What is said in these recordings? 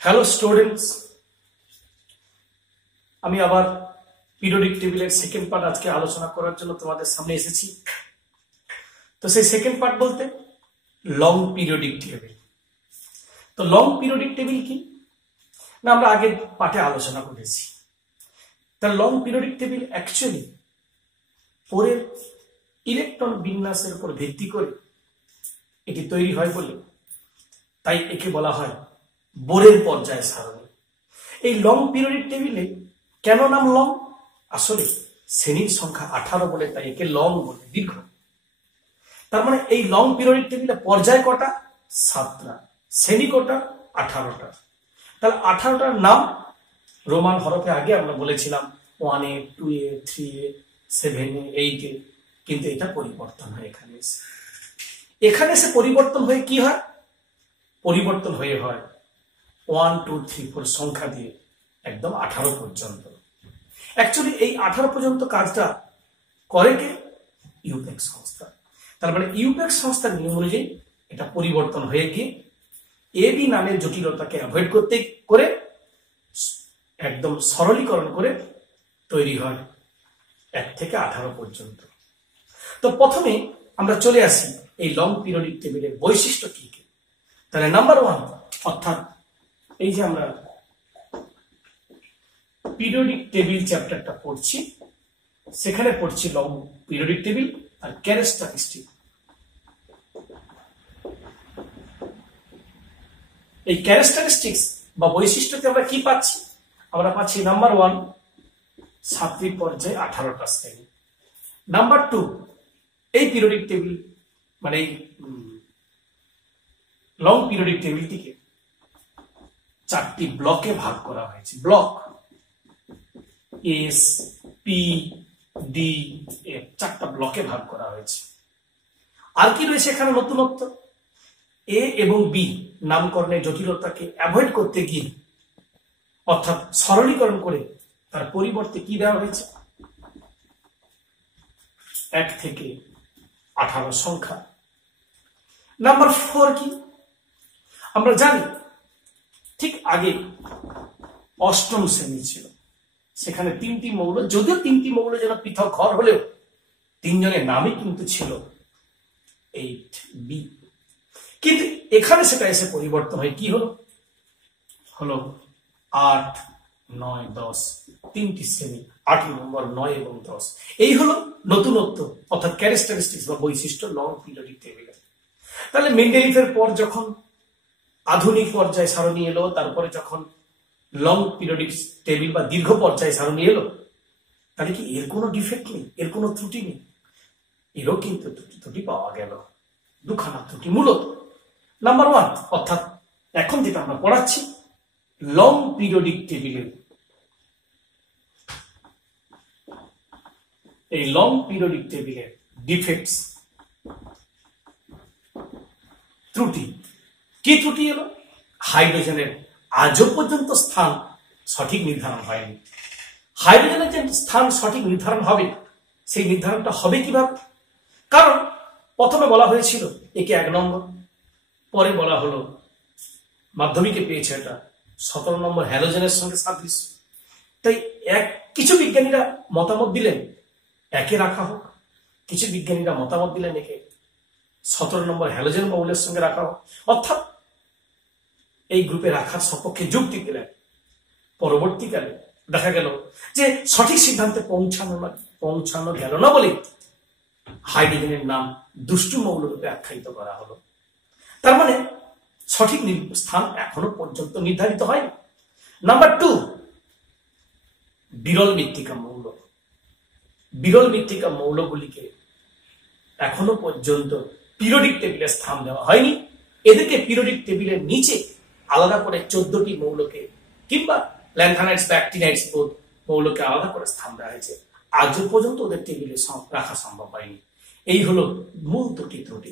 Hello students, আমি আবার periodic টেবিলের সেকেন্ড পার্ট আজকে আলোচনা করার জন্য তোমাদের সামনে এসেছি। তো সেই সেকেন্ড পার্ট বলতে লং পিরিয়ডিক টেবিল। তো লং পিরিয়ডিক টেবিল কি না, আমরা আগের পার্টে আলোচনা করেছি। তা লং পিরিয়ডিক টেবিল অ্যাকচুয়ালি পরের ইলেকট্রন বিন্যাসের উপর ভিত্তি করে এটি তৈরি হয় বলে তাই একে বলা হয় বোরের পর্যায় সারণী। এই লং পিরিয়ডিক টেবিলে কেন নাম লং? আসলে শ্রেণীর সংখ্যা 18 বলে তাই একে লং বলে, দীর্ঘ। তার মানে এই লং পিরিয়ডিক টেবিলে পর্যায় কটা? 7টা। শ্রেণী কটা? 18টা। তাহলে 18টার নাম রোমান হরফে আগে আমরা বলেছিলাম 1A, 2A, 3A, 7A, 8A, কিন্তু এটা পরিবর্তন হয় এখানে এসে পরিবর্তন হয়ে কি হয়? পরিবর্তন হয়ে হয় 1, 2, 3, 4 সংখ্যা দিয়ে একদম 18 পর্যন্ত। অ্যাকচুয়ালি এই 18 পর্যন্ত কাজটা করে কে? ইউপ্যাক সংস্থা। তার মানে ইউপ্যাক সংস্থার নিয়ম অনুযায়ী এটা পরিবর্তন হয়ে গিয়ে এবি নামের জটিলতাকে অ্যাভয়েড করতে করে একদম সরলীকরণ করে তৈরি হয় 1 থেকে 18 পর্যন্ত। তো প্রথমে আমরা চলে আসি এই লং পিরিয়ডিক টেবিলের বৈশিষ্ট্য কি কি। তাহলে নাম্বার 1, অর্থাৎ এই যে আমরা পিরিয়ডিক টেবিল চ্যাপ্টারটা পড়ছি, সেখানে পড়ছি লং পিরিয়ডিক টেবিল আর ক্যারেক্টারিস্টিক। এই ক্যারেক্টারিস্টিক্স বা বৈশিষ্ট্যতে আমরা কি পাচ্ছি? আমরা পাচ্ছি নাম্বার 1, সাত্বিক পর্যায়ে 18টা শ্রেণী। নাম্বার 2, এই পিরিয়ডিক টেবিল মানে এই লং পিরিয়ডিক টেবিলটিকে 4টি ব্লকে ভাগ করা হয়েছে। Block S, P, D, F, 4টা ব্লকে ভাগ করা হয়েছে। আর কি রয়েছে এখানে নতুনত্ব? এ এবং বি নামকরণের জটিলতাকে অ্যাভয়েড করতে গিয়ে অর্থাৎ সরলীকরণ করে তার পরিবর্তে কি দেওয়া হয়েছে? 1 থেকে 18 সংখ্যা। নাম্বার 4 কি? আমরা জানি ঠিক আগে 8ম শ্রেণী ছিল, সেখানে 3টি মৌল, যদিও 3টি মৌল যেন পৃথক ঘর হলেও 3 জনের নামই কিন্তু ছিল 8B। কিন্তু এখানে সেটা এসে পরিবর্তন হয় কি হলো? 8, 9, 10, 3টি শ্রেণী, 8 নম্বর, 9 এবং 10। এই হলো নতুনত্ব অর্থাৎ ক্যারেক্টারিস্টিক্স বা বৈশিষ্ট্য লং পিরিয়ডিক টেবিলের। তাহলে মেন্ডেলিফের পর যখন আধুনিক পর্যায় সারণী এলো, তারপরে যখন লং পিরিয়ডিক টেবিল বা দীর্ঘ পর্যায় সারণী এলো, তাহলে কি এর কোনো ডিফেক্ট নেই, এর কোনো ত্রুটি নেই? এরও কিন্তু ত্রুটি পাওয়া গেল, দুখানা ত্রুটি। মূলত নাম্বার 1, অর্থাৎ এখন যেটা আমরা পড়াচ্ছি লং পিরিয়ডিক টেবিলের, এই লং পিরিয়ডিক টেবিলের ডিফেক্টস, ত্রুটি। কি ত্রুটি এলো? হাইড্রোজেনের আজও পর্যন্ত স্থান সঠিক নির্ধারণ হয়নি। হাইড্রোজেনের যে স্থান সঠিক নির্ধারণ হবে, সেই নির্ধারণটা হবে কিভাবে? কারণ প্রথমে বলা হয়েছিল একে 1 নম্বর, পরে বলা হলো মাধ্যমিকে পেয়েছে এটা 17 নম্বর হ্যালোজেনের সঙ্গে সাদৃশ্য। তাই কিছু বিজ্ঞানীরা মতামত দিলেন একে রাখা হোক, কিছু বিজ্ঞানীরা মতামত দিলেন একে 17 নম্বর হ্যালোজেন মৌলের সঙ্গে রাখা হোক, অর্থাৎ এই গ্রুপে রাখার সপক্ষে যুক্তি দিলেন। পরবর্তীকালে দেখা গেল যে সঠিক সিদ্ধান্তে পৌঁছানো গেল না বলে হাইড্রোজেনের নাম দুষ্টু মৌল রূপে আখ্যায়িত করা হলো। তার মানে সঠিক স্থান এখনো পর্যন্ত নির্ধারিত হয়নি। নাম্বার 2, বিরল মৃত্তিকা মৌল। বিরল মৃত্তিকা মৌলগুলিকে এখনো পর্যন্ত পিরিয়ডিক টেবিলে স্থান দেওয়া হয়নি। এদেরকে পিরিয়ডিক টেবিলের নিচে আলাদা করে 14টি মৌলকে কিংবা ল্যান্থানাইটস বা অ্যাক্টিনাইটস মৌলকে আলাদা করে স্থান দেওয়া হয়েছে। আজও পর্যন্ত ওদের টেবিলে রাখা সম্ভব হয়নি। এই হলো মূল ত্রুটি।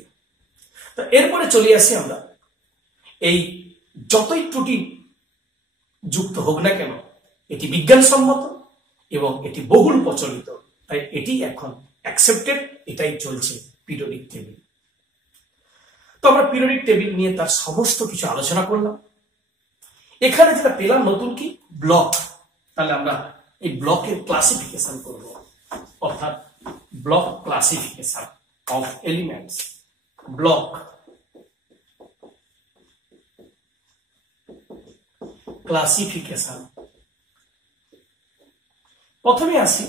তো এরপরে চলে আসি আমরা, এই যতই ত্রুটি যুক্ত হোক না কেন এটি বিজ্ঞানসম্মত এবং এটি বহুল প্রচলিত, তাই এটি এখন অ্যাকসেপ্টেড, এটাই চলছে পিরিয়ডিক টেবিল। তো আমরা পিরিয়ডিক টেবিল নিয়ে তার সমস্ত কিছু আলোচনা করলাম। এখানে যেটা পেলাম নতুন কি ব্লক, তাহলে আমরা এই ব্লকের ক্লাসিফিকেশন করব, অর্থাৎ block classification of elements. Block classification, প্রথমে আসি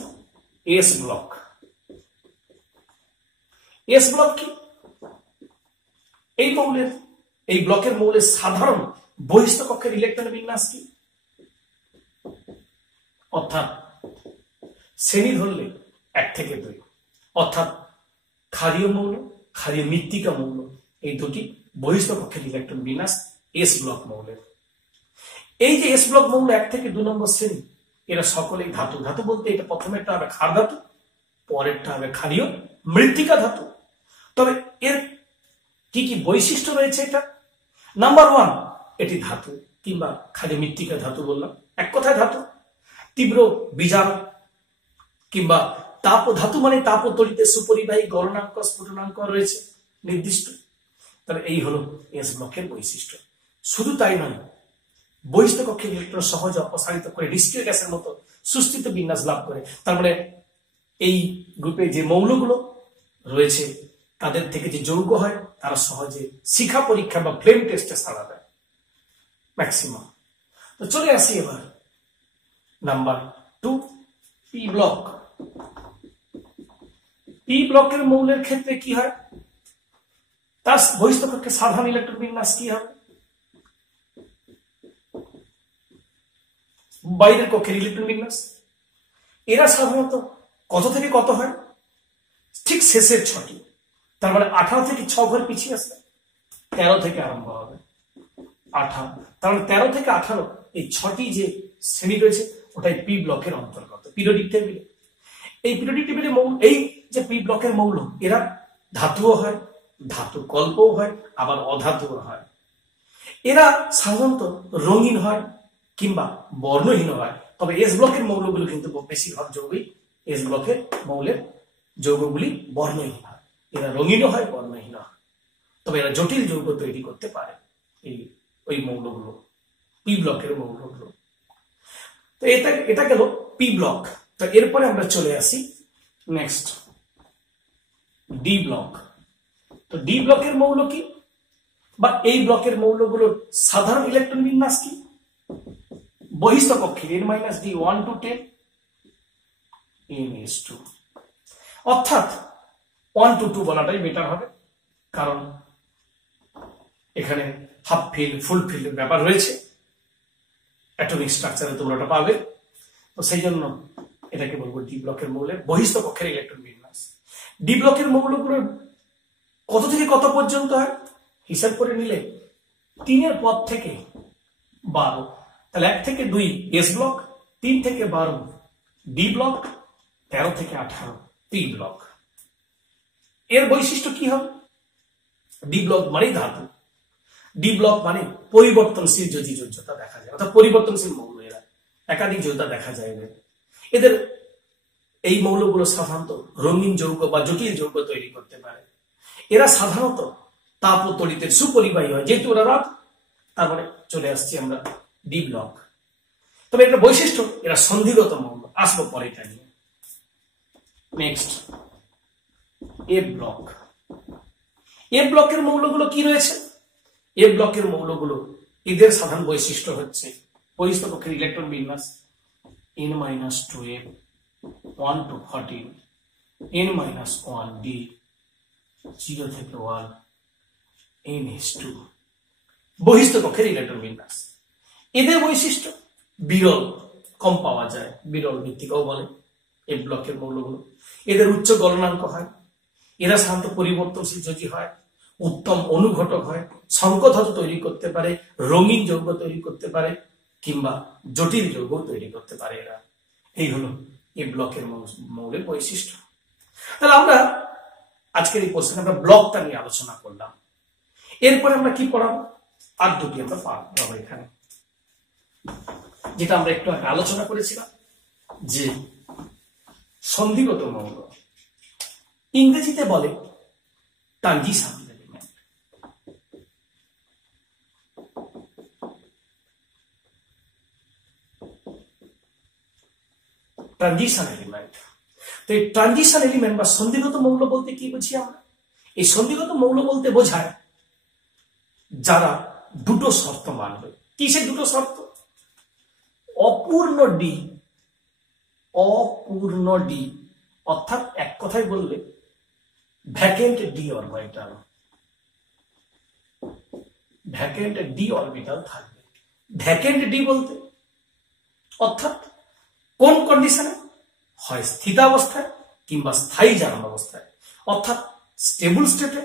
এস ব্লক। এস ব্লক কি? এই ব্লকের মৌলের সাধারণ বহিস্থ কক্ষের ইলেকট্রন বিন্যাস কি? অর্থাৎ শ্রেণী ধরলে 1 থেকে 2, অর্থাৎ ক্ষারীয় মৌল, ক্ষারীয় মৃত্তিকা মৌল, এই দুটি বহিস্থ কক্ষের ইলেকট্রন বিন্যাস এস ব্লক মৌলের। এই যে এস ব্লক মৌল 1 থেকে 2 নম্বর শ্রেণী, এরা সকলেই ধাতু। ধাতু বলতে এটা প্রথমেরটা হবে ক্ষার ধাতু, পরেরটা হবে ক্ষারীয় মৃত্তিকা ধাতু। তবে এর কি কি বৈশিষ্ট্য রয়েছে? এটা নাম্বার 1, এটি ধাতু কিংবা ক্ষারীয় মৃত্তিকা ধাতু বললাম, এক কথায় ধাতু। তীব্র বিজারক কিংবা তাপ ধাতু, মানে তাপ তড়িতে সুপরিবাহী গলনাঙ্ক স্ফুটনাঙ্ক রয়েছে নির্দিষ্ট। তাহলে এই হলো এস ব্লকের বৈশিষ্ট্য। শুধু তাই নয়, বহিস্থ কক্ষের ইলেকট্রন সহজে অপসারিত করে নিষ্ক্রিয় গ্যাসের মতো সুস্থিত বিন্যাস লাভ করে। তার মানে এই গ্রুপে যে মৌলগুলো রয়েছে তাদের থেকে যে যৌগ হয় তারা সহজে শিখা পরীক্ষা বা ফ্লেম টেস্টে সাড়া দেয় ম্যাক্সিমাম। তো চলে আসি এবার নাম্বার 2, পি ব্লক। পি ব্লকের মৌলের ক্ষেত্রে কি হয়? তার বহিস্থ কক্ষে সাধারণ ইলেকট্রন বিন্যাস কি হবে? বাইরের কক্ষের ইলেকট্রন বিন্যাস। এরা সাধারণত কত থেকে কত হয়? ঠিক শেষের 6টি। তার মানে 18 থেকে 6 ঘর পিছিয়ে আসবে, 13 থেকে আরম্ভ হবে 18। তার মানে 13 থেকে 18 এই 6টি যে শ্রেণী রয়েছে ওটাই পি ব্লকের অন্তর্গত পিরিয়ডিক টেবিলে। এই পিরিয়ডিক টেবিলে এই যে পি ব্লকের মৌল, এরা ধাতুও হয়, ধাতু কল্পও হয়, আবার অধাতুও হয়। এরা সাধারণত রঙিন হয় কিংবা বর্ণহীন হয়। তবে এস ব্লকের মৌলগুলো কিন্তু বেশিরভাগ যৌগই এস ব্লকের মৌলের যৌগগুলি বর্ণহীন হয়। এরা রঙিনও হয়, বর্ণহীন হয়, তবে এরা জটিল যৌগ তৈরি করতে পারে ওই মৌলগুলো, পি ব্লকের মৌলগুলো। তো এটা গেল পি ব্লক। তো এরপরে আমরা চলে আসি নেক্সট ডি ব্লক। তো ডি ব্লকের মৌল কি, বা এই ব্লকের মৌলগুলোর সাধারণ ইলেকট্রন বিন্যাস কি? বহিস্থ কক্ষের n-d 1 to 10 n-2, অর্থাৎ 1 to 2 বলাটাই বেটার হবে, কারণ এখানে হাফ ফিল ফুল ফিল্ডের ব্যাপার রয়েছে, অ্যাটমিক স্ট্রাকচারে তোমরা ওটা পাবে। তো সেই জন্য এটাকে বলবো ডি ব্লকের মৌলের বহিস্থ কক্ষের ইলেকট্রন বিন্যাস। ডি ব্লকের মৌলগুলো কত থেকে কত পর্যন্ত হয় হিসাব করে নিলে 3 পদ থেকে 12, তাহলে 1 থেকে 2 এস ব্লক, 3 থেকে 12 ডি ব্লক, 13 থেকে 18 পি ব্লক। এর বৈশিষ্ট্য কি হবে? ডি ব্লক মানে ধাতু, ডি ব্লক মানে পরিবর্তনশীল যোজ্যতা দেখা যায়, অর্থাৎ পরিবর্তনশীল মৌল। এরা একাধিক যোজ্যতা দেখা যায় এদের। এই মৌলগুলো সাধারণত রঙিন যৌগ বা জটিল যৌগ তৈরি করতে পারে। এরা সাধারণত তাপ ও তড়িতের সুপরিবাহী হয়, যেহেতু ওরা রাত। তারপরে চলে আসছি আমরা ডি ব্লক। তবে এটা বৈশিষ্ট্য, এরা সন্ধিগত মৌল, আসবো পরে এটা নিয়ে। নেক্সট এ ব্লক। এ ব্লকের মৌলগুলো কি রয়েছে? এ ব্লকের মৌলগুলো এদের সাধারণ বৈশিষ্ট্য হচ্ছে বহিস্থ কক্ষের ইলেকট্রন বিন্যাস n-2f 1 to 14, n-1d 0 থেকে 1, n-2 বহিস্থ কক্ষের ইলেকট্রন বিন্যাস। এদের বৈশিষ্ট্য বিরল, কম পাওয়া যায়, বিরল মৃত্তিকাও বলে এই ব্লকের মৌলগুলো। এদের উচ্চ গলনাঙ্ক হয়, এরা সাধারণত পরিবর্তনশীল যোজী হয়, উত্তম অনুঘটক হয়, সংকরধাতু তৈরি করতে পারে, রঙিন যৌগ তৈরি করতে পারে কিংবা জটিল যৌগ তৈরি করতে পারে এরা। এই হলো এই ব্লকের মৌলের বৈশিষ্ট্য। তাহলে আমরা আজকের এই কোর্সে আমরা ব্লকটা নিয়ে আলোচনা করলাম। এরপরে আমরা কি পড়াবো? আর দুটি আমরা পাবো এখানে, যেটা আমরা একটু আগে আলোচনা করেছিলাম, যে সন্ধিগত মৌল, ইংরেজিতে বলে ট্রানজিশনাল এলিমেন্ট। Transition element. তো এই ট্রানজিশন এলিমেন্ট বা সন্ধিগত মৌল বলতে কি বুঝি আমরা? এই সন্ধিগত মৌল বলতে বোঝায় যারা দুটো শর্ত মানবে। কিসের দুটো শর্ত? অপূর্ণ ডি, অপূর্ণ ডি অর্থাৎ এক কথায় বললে vacant D orbital, vacant D orbital থাকবে। ভ্যাকেন্ট ডি বলতে অর্থাৎ কোন কন্ডিশনে? হয় স্থিতাবস্থায় কিংবা স্থায়ী জারণ অবস্থায়, অর্থাৎ স্টেবল স্টেটে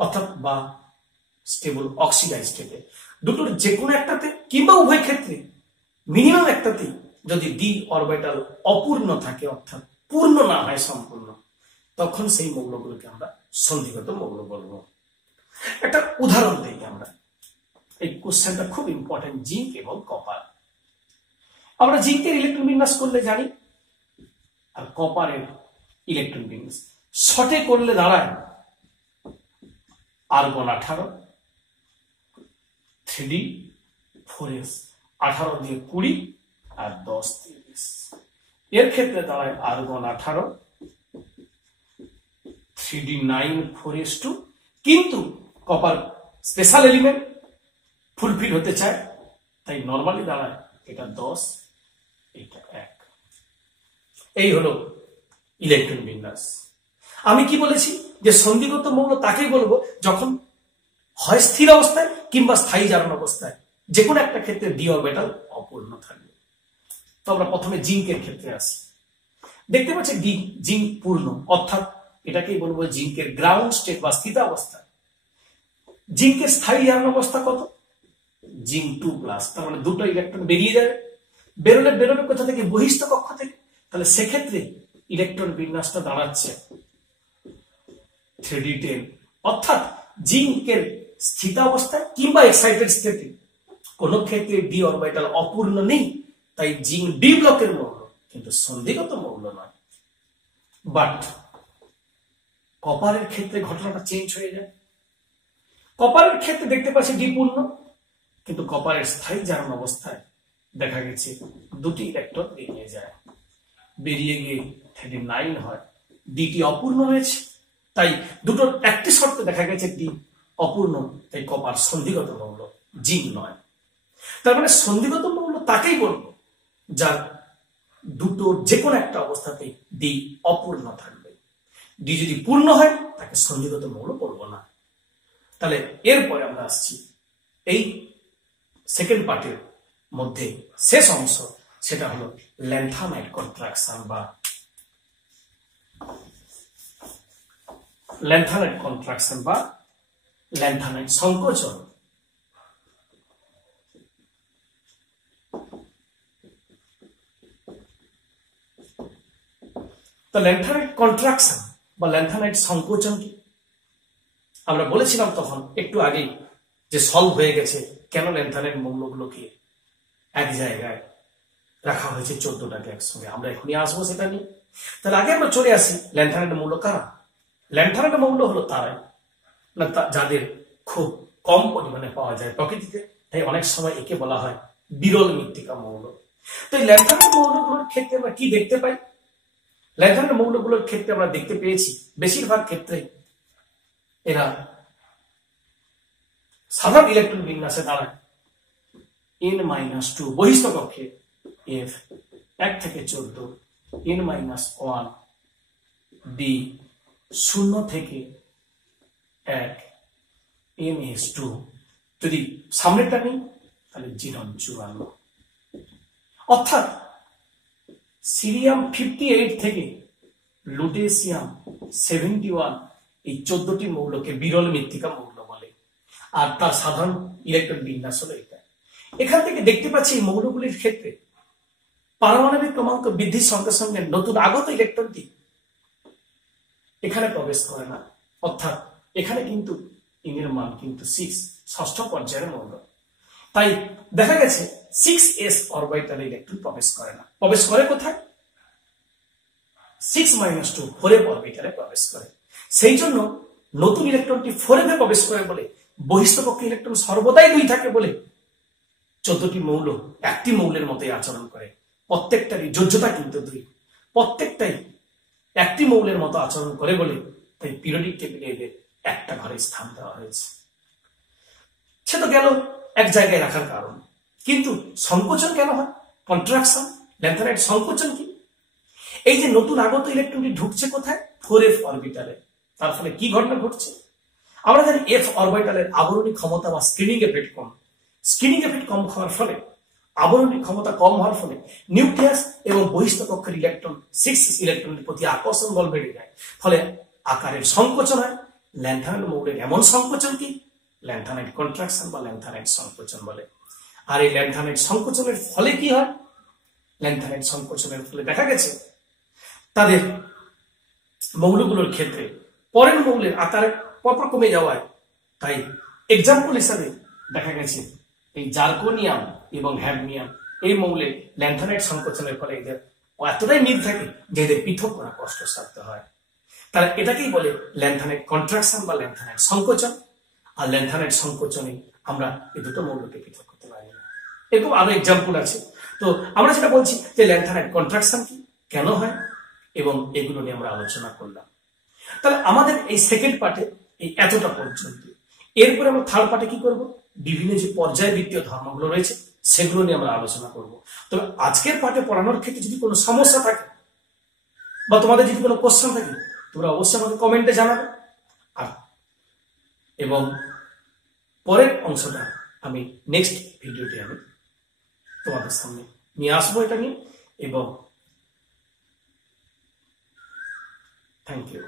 অর্থাৎ বা স্টেবল অক্সিডাইজ স্টেটে, দুটোর যে কোনো একটাতে কিংবা উভয় ক্ষেত্রে মিনিমাম একটাতে যদি ডি অরবিটাল অপূর্ণ থাকে অর্থাৎ পূর্ণ না হয় সম্পূর্ণ, তখন সেই মৌলগুলোকে আমরা সন্ধিগত মৌল বলবো। একটা উদাহরণ দিই আমরা, এই কোশ্চেনটা খুব ইম্পর্টেন্ট। জিঙ্ক এবং কপার। আমরা জিঙ্কের ইলেকট্রন বিন্যাস করলে জানি, আর কপারের ইলেকট্রন বিন্যাস শর্টে করলে দাঁড়ায় আর্গন 18 3d4s, 18 দিয়ে 20 আর 10 30। এর ক্ষেত্রে দাঁড়ায় আর্গন 18 3d9 4s2, কিন্তু কপার স্পেশাল এলিমেন্ট ফুলফিল হতে চায়, তাই নর্মালি দাঁড়ায় এটা 10 এটা 1। এই হলো ইলেকট্রন বিন্যাস। আমি কি বলেছি যে সন্ধিগত মৌল তাকেই বলবো যখন হয় স্থির অবস্থায় কিংবা স্থায়ী জারণ অবস্থায় যে কোনো একটা ক্ষেত্রে ডি অরবিটাল অপূর্ণ থাকবে। তো আমরা প্রথমে জিঙ্কের ক্ষেত্রে আসি। দেখতে পাচ্ছি ডি, জিঙ্ক পূর্ণ, অর্থাৎ এটাকেই বলবো জিঙ্কের গ্রাউন্ড স্টেট বা স্থিতাবস্থা। জিঙ্কের স্থায়ী জারণ অবস্থা কত? জিঙ্ক 2+, তার মানে দুটো ইলেকট্রন বেরিয়ে যাবে। বেরোবে কোথা থেকে? বহিস্থ কক্ষ থেকে। তাহলে সেক্ষেত্রে ইলেকট্রন বিন্যাসটা দাঁড়াচ্ছে 3d10, অর্থাৎ জিঙ্কের স্থিতাবস্থায় কিংবা এক্সাইটেড স্টেটে কোন ক্ষেত্রে ডি অরবিটাল অপূর্ণ নেই, তাই জিঙ্ক ডি ব্লকের মৌল, কিন্তু সন্ধিগত মৌল নয়। বাট কপারের ক্ষেত্রে ঘটনাটা চেঞ্জ হয়ে যায়। কপারের ক্ষেত্রে দেখতে পাচ্ছি ডি পূর্ণ, কিন্তু কপারের স্থায়ী জারণ অবস্থায় দেখা গেছে দুটি ইলেকট্রন বেরিয়ে যায়, বেরিয়ে গিয়ে 39 হয়। ডিটি অপূর্ণ হয়েছে, তাই দুটোর একটি শর্তে দেখা গেছে ডি অপূর্ণ, তাই কপার সন্ধিগত মৌল, জিঙ্ক নয়। তার মানে সন্ধিগত মৌল তাকেই বলবো যার দুটো যে কোনো একটা অবস্থাতে ডি অপূর্ণ থাকবে। ডি যদি পূর্ণ হয় তাকে সন্ধিগত মৌল বলবো না। তাহলে এরপরে আমরা আসছি এই সেকেন্ড পার্টের মধ্যে শেষ অংশ, সেটা হলো ল্যান্থানাইট কন্ট্রাকশন বা ল্যান্থানাইট কন্ট্রাকশন বা ল্যান্থানাইট সংকোচন। তো ল্যান্থানাইট কন্ট্রাকশন বা ল্যান্থানাইট সংকোচন কি? আমরা বলেছিলাম তখন একটু আগেই যে সলভ হয়ে গেছে কেন ল্যান্থানাইট মৌলগুলোকে এক জায়গায় রাখা হয়েছে 14টাকে একসঙ্গে। আমরা এখনই আসবো সেটা নিয়ে। তাহলে আগে আমরা চলে আসি ল্যান্থানাইট মৌল কারা। ল্যান্থানাইট মৌল হলো তারাই না যাদের খুব কম পরিমাণে পাওয়া যায় প্রকৃতিতে, তাই অনেক সময় একে বলা হয় বিরল মৃত্তিকা মৌল। তো এই ল্যান্থানাইট মৌলগুলোর ক্ষেত্রে আমরা কি দেখতে পাই? ল্যান্থানাইট মৌলগুলোর ক্ষেত্রে আমরা দেখতে পেয়েছি বেশিরভাগ ক্ষেত্রে এরা সাধারণ ইলেকট্রন বিন্যাসে দাঁড়ায় n-2 বহিস্থ কক্ষে f 1 থেকে 14, n-1 d 0 থেকে 1, ns2। যদি সামনেরটা নেই তাহলে জিরন 54, অর্থাৎ সিরিয়াম 58 থেকে লুটেসিয়াম 71, এই 14টি মৌলকে বিরল মৃত্তিকা মৌল বলে। আর তার সাধারণ ইলেকট্রন বিন্যাস হলো এটা। এখান থেকে দেখতে পাচ্ছি এই মৌলগুলির ক্ষেত্রে পারমাণবিক ক্রমাঙ্ক বৃদ্ধির সঙ্গে সঙ্গে নতুন আগত ইলেকট্রনটি এখানে প্রবেশ করে না, অর্থাৎ এখানে কিন্তু ইনের মান কিন্তু 6, ষষ্ঠ পর্যায়ের মৌল। তাই দেখা গেছে 6s অরবিটালে ইলেকট্রন প্রবেশ করে না। প্রবেশ করে কোথায়? 6-2 4f অরবিটালে প্রবেশ করে। সেই জন্য নতুন ইলেকট্রনটি 4f এ প্রবেশ করে বলে বহিস্থ কক্ষে ইলেকট্রন সর্বদাই 2 থাকে বলে 14টি মৌল একটি মৌলের মতোই আচরণ করে। প্রত্যেকটারই যোজ্যতা কিন্তু 2। প্রত্যেকটাই একটি মৌলের মতো আচরণ করে বলে তাই পিরিয়ডিক টেবিলে এদের একটা ঘরে স্থান দেওয়া হয়েছে। সে তো গেল এক জায়গায় রাখার কারণ, কিন্তু সংকোচন কেন হয়? কন্ট্রাকশন, ল্যান্থানাইড সংকোচন কি? এই যে নতুন আগত ইলেকট্রনটি ঢুকছে কোথায়? 4f অরবিটালে। তার ফলে কি ঘটনা ঘটছে? আমরা জানি f অরবিটালের আবরণী ক্ষমতা বা স্ক্রিনিং এফেক্ট কম। স্ক্রিনিং এফেক্ট কম হওয়ার ফলে, আবরণী ক্ষমতা কম হওয়ার ফলে নিউক্লিয়াস এবং বহিস্থ কক্ষের ইলেকট্রন 6 ইলেকট্রনের প্রতি আকর্ষণ বল বেড়ে যায়। ফলে আকারের সংকোচন হয়। ল্যান্থানাইড মৌলের এমন সংকোচন কি? ল্যান্থানাইড কন্ট্রাকশন বা ল্যান্থানাইড সংকোচন বলে। আর এই ল্যান্থানাইড সংকোচনের ফলে কি হয়? ল্যান্থানাইড সংকোচনের ফলে দেখা গেছে তাদের মৌলগুলোর ক্ষেত্রে পরের মৌলের আকার পরপর কমে যাওয়ায়, তাই এক্সাম্পল হিসাবে দেখা গেছে এই জার্কোনিয়াম এবং হ্যাডমিয়াম এই মৌলে ল্যান্থানাইড সংকোচনের ফলে এদের এতটাই মিল থাকে যে এদের পৃথক করা কষ্টসাধ্য হয়। তারা এটাকেই বলে ল্যান্থানাইড কন্ট্রাকশন বা ল্যান্থানাইড সংকোচন। আর ল্যান্থানাইড সংকোচনে আমরা এই দুটো মৌলকে পৃথক করতে পারি না। এরকম আরো এক্সাম্পল আছে। তো আমরা যেটা বলছি যে ল্যান্থানাইড কন্ট্রাকশন কি, কেন হয়, এবং এগুলো নিয়ে আমরা আলোচনা করলাম। তাহলে আমাদের এই সেকেন্ড পার্টে এই এতটা পর্যন্ত। এরপরে আমরা থার্ড পার্টে কি করব? বিভিন্ন যে পর্যায়বৃত্তীয় ধর্মগুলো রয়েছে সেগুলো নিয়ে আমরা আলোচনা করব। তবে আজকের পার্টে পড়ানোর ক্ষেত্রে যদি কোনো সমস্যা থাকে বা তোমাদের যদি কোনো কোশ্চেন থাকে, তোমরা অবশ্যই আমাকে কমেন্টে জানাবে। আর এবং পরের অংশটা আমি নেক্সট ভিডিওতে আমি তোমাদের সামনে নিয়ে আসবো এটা নিয়ে। এবং থ্যাংক ইউ।